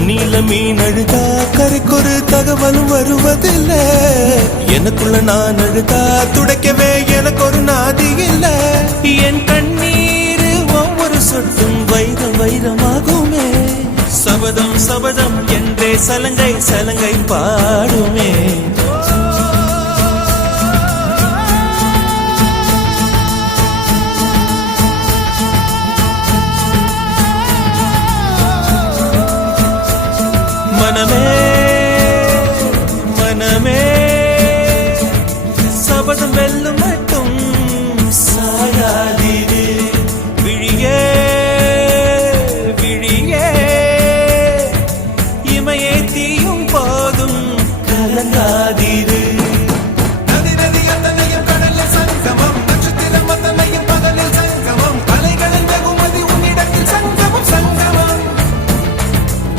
தண்ணியில மீன் அழுதா கரைக்கொரு தகவலும் வருவதில்ல. எனக்குள்ள நான் அழுதா துடைக்கவே எனக்கு ஒரு நாதி இல்ல. என் கண்ணீர் ஒவ்வொரு சொட்டும் வைரம் வைரமாகுமே. சபதம் சபதம் என்றே சலங்கை சலங்கை பாடுமே. மனமே